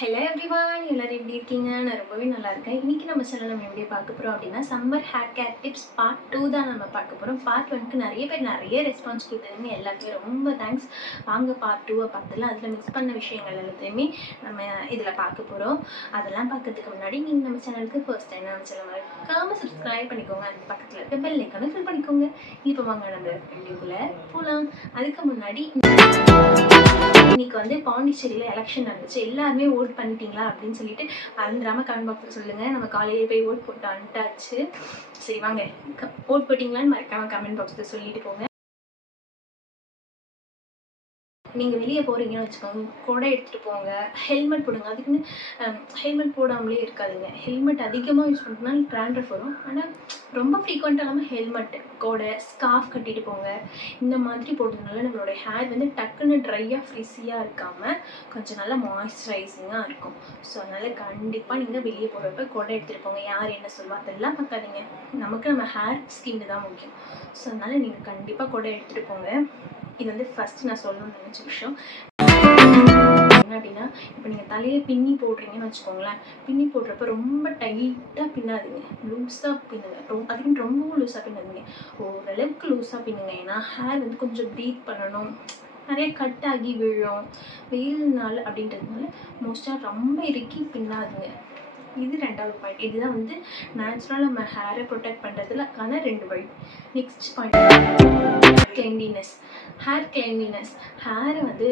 Hello everyone, எல்லாரும் எப்படி இருக்கீங்க? நான் ரொம்பவே நல்லா இருக்கேன். இன்னைக்கு நம்ம சேனல் நம்ம எப்படி பார்க்க போகிறோம் அப்படின்னா, summer hair care tips part 2 தான் நம்ம பார்க்க போகிறோம். பார்ட் 1க்கு நிறைய பேர் நிறைய ரெஸ்பான்ஸ் கொடுத்துருங்க. எல்லாத்துக்குமே ரொம்ப தேங்க்ஸ். வாங்க பார்ட் 2 பார்த்துலாம். அதில் மிஸ் பண்ண விஷயங்கள் எல்லாத்தையுமே நம்ம இதில் பார்க்க போகிறோம். அதெல்லாம் பார்க்கறதுக்கு முன்னாடி நீங்கள் நம்ம சேனலுக்கு ஃபர்ஸ்ட் டைம் நம்ம சேனல் மறக்காமல் சப்ஸ்கிரைப் பண்ணிக்கோங்க. அந்த பக்கத்தில் இருக்க பெல் ஐக்கானை ஃபில் பண்ணிக்கோங்க. இப்போ வாங்க நம்ம வீடியோக்குள்ளே போகலாம். அதுக்கு முன்னாடி இன்னைக்கு வந்து பாண்டிச்சேரியில் எலெக்ஷன் நடந்துச்சு. எல்லாருமே ஓட் பண்ணிட்டீங்களா அப்படின்னு சொல்லிட்டு மறந்துடாமல் கமெண்ட் பாக்ஸில் சொல்லுங்கள். நம்ம காலையிலே போய் ஓட் போட்டு அனுப்பிட்டாச்சு. சரி வாங்க, ஓட் போட்டிங்களான்னு மறக்காமல் கமெண்ட் பாக்ஸில் சொல்லிட்டு போங்க. நீங்கள் வெளியே போகிறீங்கன்னு வச்சுக்கோங்க, கொடை எடுத்துகிட்டு போங்க, ஹெல்மெட் போடுங்க. அதுக்குன்னு ஹெல்மெட் போடாமலே இருக்காதுங்க. ஹெல்மெட் அதிகமாக யூஸ் பண்ணுறதுனால ட்ராண்ட்ரஃப் வரும். ஆனால் ரொம்ப ஃப்ரீக்வெண்ட்டாக இல்லாமல் ஹெல்மெட், கொடை, ஸ்கார்ஃப் கட்டிட்டு போங்க. இந்த மாதிரி போடுறதுனால நம்மளுடைய ஹேர் வந்து டக்குன்னு ட்ரையாக ஃப்ரிஸியாக இருக்காமல் கொஞ்சம் நல்லா மாய்ஸ்சரைசிங்காக இருக்கும். ஸோ அதனால் கண்டிப்பாக நீங்கள் வெளியே போகிறப்ப கொடை எடுத்துகிட்டு போங்க. யார் என்ன சொல்லுவா அதெல்லாம் பார்க்காதீங்க. நமக்கு நம்ம ஹேர் ஸ்கின்னு தான் முக்கியம். ஸோ அதனால் நீங்கள் கண்டிப்பாக கொடை எடுத்துகிட்டு போங்க. இது வந்து ஃபஸ்ட்டு நான் சொல்லணும்னு நினச்ச விஷயம். என்ன அப்படின்னா, இப்போ நீங்கள் தலையை பின்னி போடுறீங்கன்னு வச்சுக்கோங்களேன். பின்னி போடுறப்ப ரொம்ப டைட்டாக பின்னாதீங்க, லூஸாக பின்னுங்க. அதுக்குன்னு ரொம்பவும் லூஸாக பின்னாதீங்க, ஓரளவுக்கு லூஸாக பின்னுங்க. ஏன்னா ஹேர் வந்து கொஞ்சம் ப்ரீத் பண்ணணும், நிறைய கட் ஆகி விழும். வெயில் நாள் அப்படின்றதுனால மோஸ்ட்டாக ரொம்ப இறுக்கி பின்னாதுங்க. இது ரெண்டாவது பாயிண்ட். இதுதான் வந்து நேச்சுரலாக நம்ம ஹேரை ப்ரொடெக்ட் பண்ணுறதுலக்கான 2 வழி. Next point cleanliness. Hair cleanliness. ஹேரை வந்து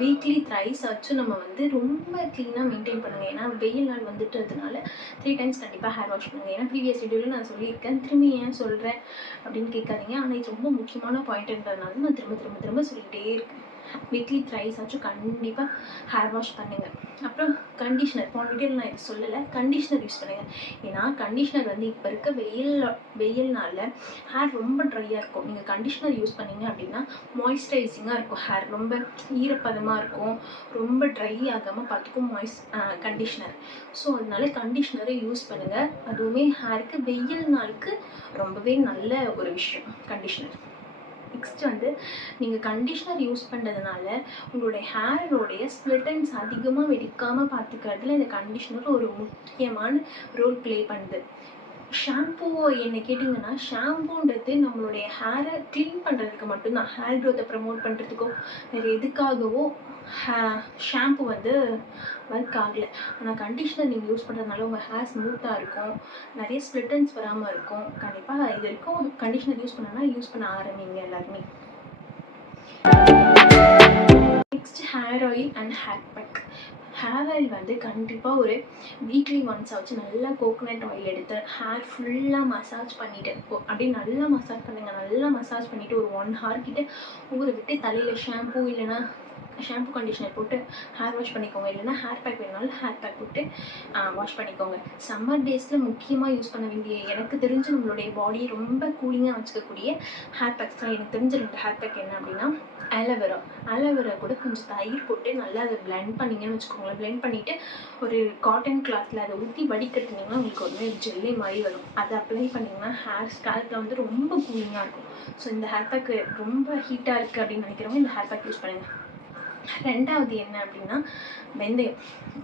வீக்லி த்ரைஸ் ஆச்சும் நம்ம வந்து ரொம்ப க்ளீனாக மெயின்டைன் பண்ணுங்கள். ஏன்னா வெயில் நாள் வந்துட்டதுனால 3 டைம்ஸ் கண்டிப்பாக ஹேர் வாஷ் பண்ணுங்கள். ஏன்னா ப்ரீவியஸ் வீடியோவில் நான் சொல்லியிருக்கேன், திரும்பி ஏன் சொல்கிறேன் அப்படின்னு கேட்காதீங்க. ஆனால் இது ரொம்ப முக்கியமான பாயிண்ட்ன்றதுனால நான் திரும்ப சொல்லிகிட்டே இருக்கேன். வீக்லி த்ரைஸ் ஆச்சும் கண்டிப்பாக ஹேர் வாஷ் பண்ணுங்கள். அப்புறம் கண்டிஷ்னர், போன வீடியோவில் நான் இதை சொல்லலை, கண்டிஷ்னர் யூஸ் பண்ணுங்கள். ஏன்னா கண்டிஷ்னர் வந்து இப்போ இருக்க வெயில் நாளில் ஹேர் ரொம்ப ட்ரையாக இருக்கும். நீங்கள் கண்டிஷ்னர் யூஸ் பண்ணிங்க அப்படின்னா மாய்ஸ்சரைசிங்காக இருக்கும். ஹேர் ரொம்ப ஈரப்பதமாக இருக்கும், ரொம்ப ட்ரை ஆகாமல் பார்த்துக்கும் கண்டிஷ்னர். ஸோ அதனால கண்டிஷ்னரை யூஸ் பண்ணுங்கள். அதுவுமே ஹேருக்கு வெயில் நாளுக்கு ரொம்பவே நல்ல ஒரு விஷயம் கண்டிஷ்னர். நெக்ஸ்ட் வந்து நீங்கள் கண்டிஷ்னர் யூஸ் பண்ணுறதுனால உங்களுடைய ஹேரோடைய ஸ்ப்ளிட் எண்ட்ஸ் அதிகமாக வெடிக்காமல் பார்த்துக்கிறதுல இந்த கண்டிஷ்னர் ஒரு முக்கியமான ரோல் ப்ளே பண்ணுது. ஷாம்பூ என்ன கேட்டிங்கன்னா, ஷாம்பூன்றது நம்மளுடைய ஹேரை க்ளீன் பண்ணுறதுக்கு மட்டும்தான். ஹேர் க்ரோத்தை ப்ரமோட் பண்ணுறதுக்கோ வேறு எதுக்காகவோ ஷாம்பு வந்து ஒர்க் ஆகலை. ஆனால் கண்டிஷ்னர் நீங்கள் யூஸ் பண்ணுறதுனால உங்கள் ஹேர் ஸ்மூத்தாக இருக்கும், நிறைய ஸ்ப்ளிட் எண்ட்ஸ் வராமல் இருக்கும். கண்டிப்பாக இது வரைக்கும் கண்டிஷ்னர் யூஸ் பண்ண ஆரம்பிங்க எல்லாருமே. Next hair oil and hair pack. Hair oil வந்து கண்டிப்பாக ஒரு வீக்லி ஒன்ஸ் ஆச்சு நல்லா கோகோனட் ஆயில் எடுத்து ஹேர் ஃபுல்லாக மசாஜ் பண்ணிவிட்டு அப்படியே நல்லா மசாஜ் பண்ணுங்கள். நல்லா மசாஜ் பண்ணிவிட்டு ஒரு 1 hour கிட்ட ஊற விட்டு தலையில் ஷாம்பூ இல்லைன்னா ஷாம்பு கண்டிஷ்னர் போட்டு ஹேர் வாஷ் பண்ணிக்கோங்க. இல்லைன்னா ஹேர் பேக் வேணுனாலும் ஹேர் பேக் போட்டு வாஷ் பண்ணிக்கோங்க. சம்மர் டேஸில் முக்கியமாக யூஸ் பண்ண வேண்டிய, எனக்கு தெரிஞ்சு நம்மளுடைய பாடியை ரொம்ப கூலிங்காக வச்சுக்கக்கூடிய ஹேர் பேக்ஸ் தான் எனக்கு தெரிஞ்ச 2 ஹேர் பேக் என்ன அப்படின்னா, ஆலோவேரா கூட கொஞ்சம் தயிர் போட்டு நல்லா அதை பிளெண்ட் பண்ணிங்கன்னு வச்சுக்கோங்களேன். பிளெண்ட் பண்ணிவிட்டு ஒரு காட்டன் கிளாத்தில் அதை ஊற்றி வடிகட்டினீங்கன்னா உங்களுக்கு ஒரு ஜெல்லி மாதிரி வரும். அதை அப்ளை பண்ணிங்கன்னா ஹேர் ஸ்கேல்பில் வந்து ரொம்ப கூலிங்காக இருக்கும். ஸோ இந்த ஹேர் பேக் ரொம்ப ஹீட்டாக இருக்குது அப்படின்னு நினைக்கிறவங்க இந்த ஹேர் பேக் யூஸ் பண்ணுங்கள். ரெண்டாவது என்ன அப்படின்னா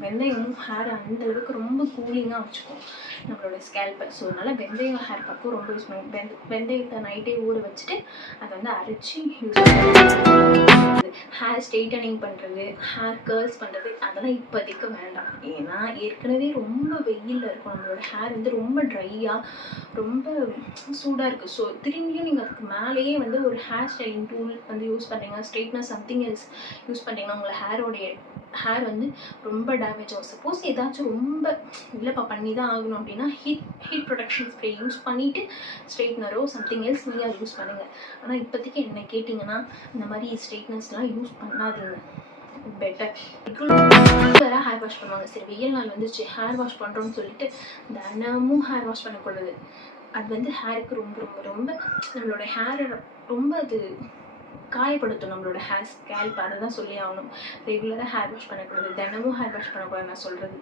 வெந்தயமும் ஹேர் அந்தளவுக்கு ரொம்ப கூலிங்காக வச்சுக்கும் நம்மளோட ஸ்கேல்பை. ஸோ அதனால் வெந்தயம் ஹேர் பேக்கும் ரொம்ப யூஸ் பண்ணுவோம். வெந்தயத்தை நைட்டே ஊற வச்சுட்டு அதை வந்து அரைச்சி யூஸ் பண்ணுறது. ஹேர் ஸ்ட்ரெயிட்டனிங் பண்ணுறது, ஹேர் கேர்ள்ஸ் பண்ணுறது அதெல்லாம் இப்போதைக்கு வேண்டாம். ஏன்னா ஏற்கனவே ரொம்ப வெயிலில் இருக்கும், நம்மளோட ஹேர் வந்து ரொம்ப ட்ரையாக ரொம்ப சூடாக இருக்குது. ஸோ திரும்பியும் நீங்கள் அதுக்கு மேலேயே வந்து ஒரு ஹேர் ஸ்டைலிங் டூல் வந்து யூஸ் பண்ணுறீங்க, ஸ்ட்ரெயிட்னர் சம்திங் எல்ஸ் யூஸ் பண்ணிங்கன்னா உங்களை ஹேர் வந்து ரொம்ப டேமேஜ் ஆகும். சப்போஸ் ஏதாச்சும் ரொம்ப இல்லைப்பா பண்ணி தான் ஆகணும் அப்படின்னா ஹீட் ப்ரொடெக்ஷன் ஸ்ப்ரே யூஸ் பண்ணிவிட்டு ஸ்ட்ரெயிட்னரோ சம்திங் எல்ஸ் நீங்கள் அதை யூஸ் பண்ணுங்கள். ஆனால் இப்போதைக்கு என்ன கேட்டிங்கன்னா இந்த மாதிரி ஸ்ட்ரெயிட்னர்ஸ்லாம் யூஸ் பண்ணாதீங்க, பெட்டர். ரெகுலராக ஹேர் வாஷ் பண்ணுவாங்க. சரி வெயில் நாள் வந்துச்சு ஹேர் வாஷ் பண்ணுறோன்னு சொல்லிட்டு தினமும் ஹேர் வாஷ் பண்ணக்கூடாது. அது வந்து ஹேருக்கு ரொம்ப ரொம்ப ரொம்ப நம்மளோட ஹேரை ரொம்ப அது காயப்படுத்தும். நம்மளோட ஹேர் ஸ்கேல்ப் அதை தான் சொல்லி ஆகணும். ரெகுலராக ஹேர் வாஷ் பண்ணக்கூடாது, தினமும் ஹேர் வாஷ் பண்ணக்கூடாது நான் சொல்கிறது.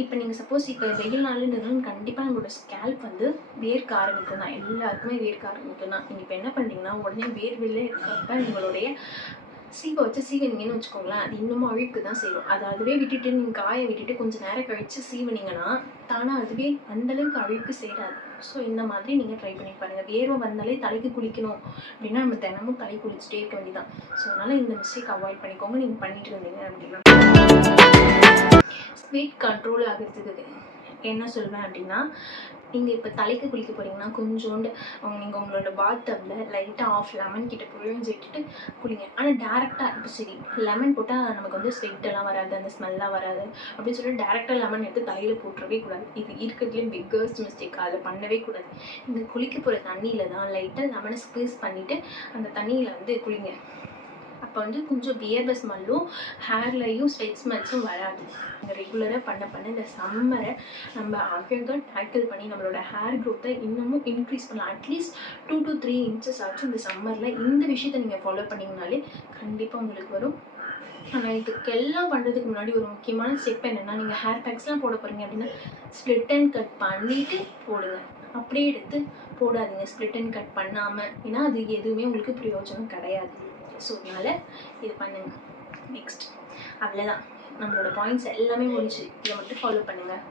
இப்போ நீங்கள் சப்போஸ் இப்போ வெயில் நாளுன்னு கண்டிப்பாக நம்மளோட ஸ்கேல்ப் வந்து வேர்க்க ஆரம்பிக்கும் தான். எல்லாருக்குமே வேர்க்க ஆரம்பிக்கும் தான். நீங்கள் இப்போ என்ன பண்ணுறீங்கன்னா உடனே வேர்வையிலே இருக்கப்ப உங்களுடைய சீப்பை வச்சு சீவினீங்கன்னு வச்சுக்கோங்களேன், அது இன்னமும் அழுக்கு தான் சேரும். அது அதுவே விட்டுட்டு நீங்க காய விட்டுட்டு கொஞ்சம் நேரம் கழிச்சு சீவுனீங்கன்னா, தானா அதுவே அந்த அளவுக்கு அழுக்கு சேராது. ஸோ இந்த மாதிரி நீங்க ட்ரை பண்ணி பாருங்க. வேர்வை வந்தாலே தலைக்கு குளிக்கணும் அப்படின்னா, நம்ம தினமும் தலை குளிச்சுட்டே இருக்க வேண்டியதான். ஸோ அதனால இந்த மிஸ்டேக் அவாய்ட் பண்ணிக்கோங்க நீங்க பண்ணிட்டு இருந்தீங்க அப்படின்னா. வெயிட் கண்ட்ரோல் ஆகுறதுக்கு என்ன சொல்வேன் அப்படின்னா, நீங்கள் இப்போ தலைக்கு குளிக்க போகிறீங்கன்னா கொஞ்சோண்டு நீங்கள் உங்களோட பாத் டப்பில் லைட்டாக ஆஃப் லெமன் கிட்ட புழிஞ்சு விட்டுட்டு குளிங்க. ஆனால் டேரெக்டாக இப்போ சரி லெமன் போட்டால் நமக்கு வந்து ஸ்வெட்டெல்லாம் வராது, அந்த ஸ்மெல்லாம் வராது அப்படின்னு சொல்லிட்டு டேரெக்டாக லெமன் எடுத்து தலையில் போட்டுறவே கூடாது. இது இருக்கிறதுலே பிக்கஸ்ட் மிஸ்டேக், அதை பண்ணவே கூடாது. நீங்கள் குளிக்க போகிற தண்ணியில் தான் லைட்டாக லெமனை ஸ்க்வீஸ் பண்ணிவிட்டு அந்த தண்ணியில் வந்து குளிங்க. அப்போ வந்து கொஞ்சம் வியர்வை ஸ்மெல்லும் ஹேர்லையும் ஸ்வெட் ஸ்மெல்ஸும் வராது. ரெகுலராக பண்ண இந்த சம்மரை நம்ம அழகாக டேக்கிள் பண்ணி நம்மளோட ஹேர் க்ரோத்தை இன்னமும் இன்க்ரீஸ் பண்ணலாம். அட்லீஸ்ட் 2 to 3 inches ஆச்சும் இந்த சம்மரில் இந்த விஷயத்தை நீங்கள் ஃபாலோ பண்ணிங்கனாலே கண்டிப்பாக உங்களுக்கு வரும். ஆனால் இதுக்கெல்லாம் பண்ணுறதுக்கு முன்னாடி ஒரு முக்கியமான ஸ்டெப் என்னென்னா, நீங்கள் ஹேர் பேக்ஸ்லாம் போட போகிறீங்க அப்படின்னா ஸ்ப்ளிட் அண்ட் கட் பண்ணிவிட்டு போடுங்க. அப்படியே எடுத்து போடாதீங்க ஸ்ப்ளிட் அண்ட் கட் பண்ணாமல். ஏன்னா அது எதுவுமே உங்களுக்கு பிரயோஜனம் கிடையாது. ஸோ அதனால் இது பண்ணுங்க. நெக்ஸ்ட் அவ்வளோதான், நம்மளோட பாயிண்ட்ஸ் எல்லாமே முடிச்சு. இதை மட்டும் ஃபாலோ பண்ணுங்கள்.